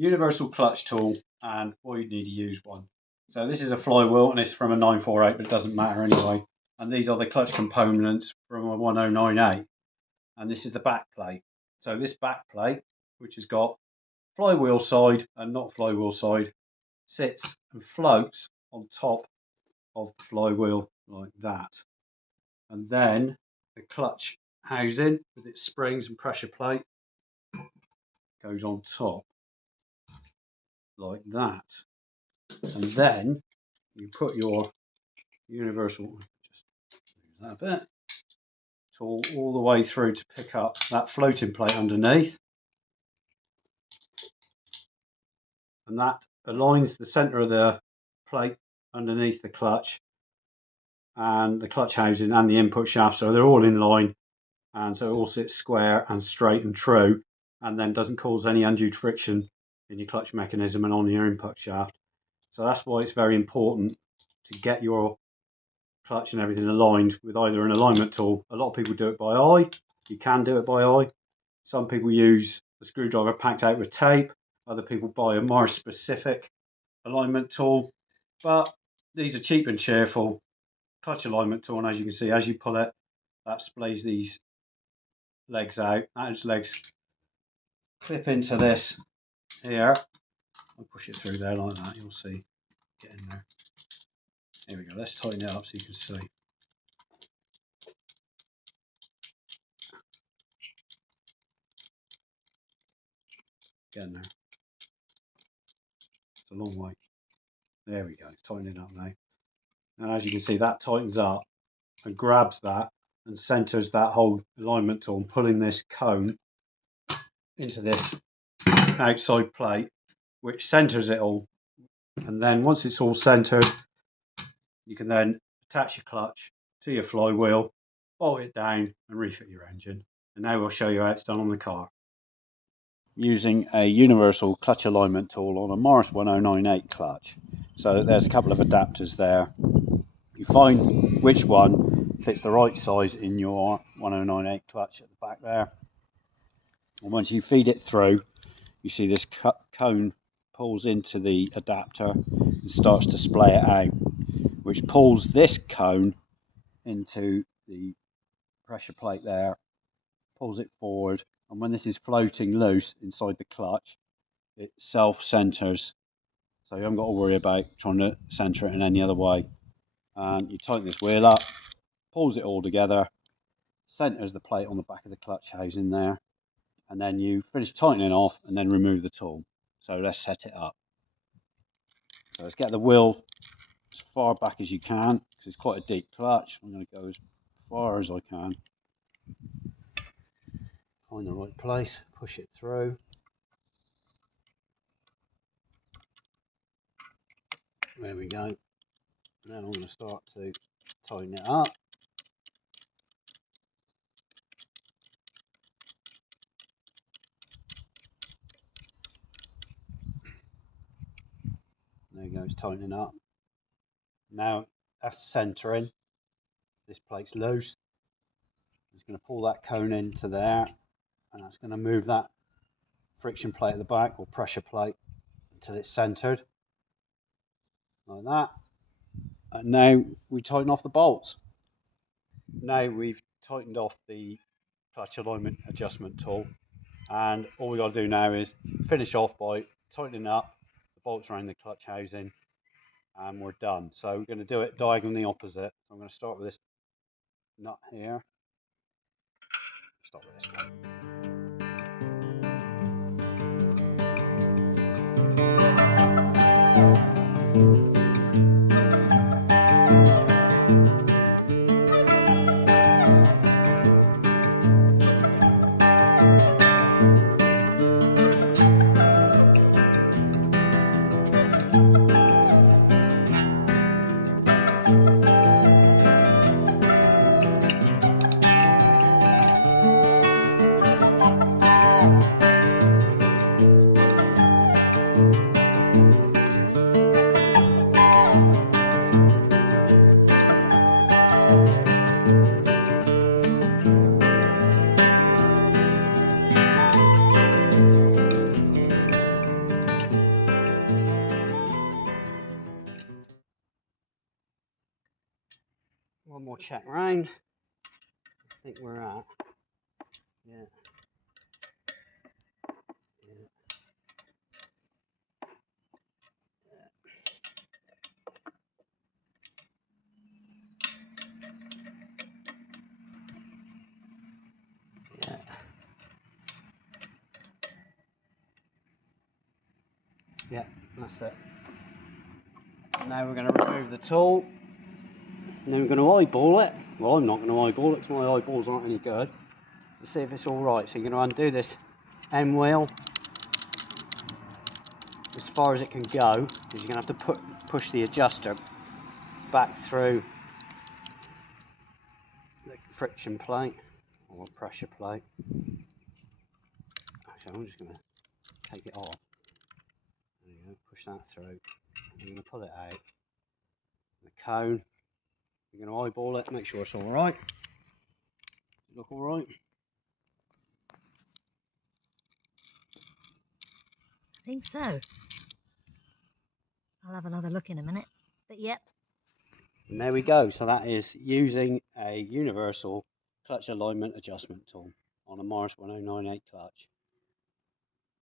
universal clutch tool and why you need to use one. So this is a flywheel and it's from a 948, but it doesn't matter anyway. And these are the clutch components from a 1098. And this is the back plate. So this back plate, which has got flywheel side and not flywheel side, sits and floats on top of the flywheel like that. And then the clutch housing with its springs and pressure plate goes on top like that. And then you put your universal, just move that bit, tool all the way through to pick up that floating plate underneath. And that aligns the center of the plate underneath the clutch and the clutch housing and the input shaft, so they're all in line, and so it all sits square and straight and true, and then doesn't cause any undue friction in your clutch mechanism and on your input shaft. So that's why it's very important to get your clutch and everything aligned with either an alignment tool. A lot of people do it by eye. You can do it by eye. Some people use the screwdriver packed out with tape. Other people buy a more specific alignment tool, but these are cheap and cheerful. Clutch alignment tool, and as you can see, as you pull it, that splays these legs out. Those legs clip into this here. I'll push it through there like that, you'll see. Get in there. Here we go, let's tighten it up so you can see. Get in there. It's a long way. There we go, it's tightening up now. And as you can see, that tightens up and grabs that and centers that whole alignment tool, pulling this cone into this outside plate, which centers it all. And then once it's all centered, you can then attach your clutch to your flywheel, bolt it down and refit your engine. And now we'll show you how it's done on the car. Using a universal clutch alignment tool on a Morris 1098 clutch. So there's a couple of adapters there. You find which one fits the right size in your 1098 clutch at the back there. And once you feed it through, you see this cone pulls into the adapter and starts to splay it out, which pulls this cone into the pressure plate there, pulls it forward, and when this is floating loose inside the clutch, it self-centers, so you haven't got to worry about trying to center it in any other way. And you tighten this wheel up, pulls it all together, centers the plate on the back of the clutch housing there, and then you finish tightening off and then remove the tool. So let's set it up. So let's get the wheel as far back as you can, because it's quite a deep clutch. I'm going to go as far as I can. Find the right place, push it through. There we go. Now I'm going to start to tighten it up. There you go, it's tightening up. Now that's centering. This plate's loose. It's going to pull that cone into there, and that's going to move that friction plate at the back, or pressure plate, until it's centered. Like that. And now we tighten off the bolts. Now we've tightened off the clutch alignment adjustment tool, and all we got to do now is finish off by tightening up the bolts around the clutch housing, and we're done. So we're going to do it diagonally opposite. So I'm going to start with this nut here. Start with this one. more check round. I think we're at, yeah. Yeah, that's it. Now we're going to remove the tool, and then we're going to eyeball it. Well, I'm not going to eyeball it because my eyeballs aren't any good. To see if it's all right. So you're going to undo this end wheel as far as it can go, because you're going to have to push the adjuster back through the friction plate or pressure plate. Actually, I'm just going to take it off. There you go, push that through. And you're going to pull it out. The cone, you're going to eyeball it, make sure it's all right. Does it look all right? I think so. I'll have another look in a minute, but yep. And there we go. So that is using a universal clutch alignment adjustment tool on a Morris 1098 clutch.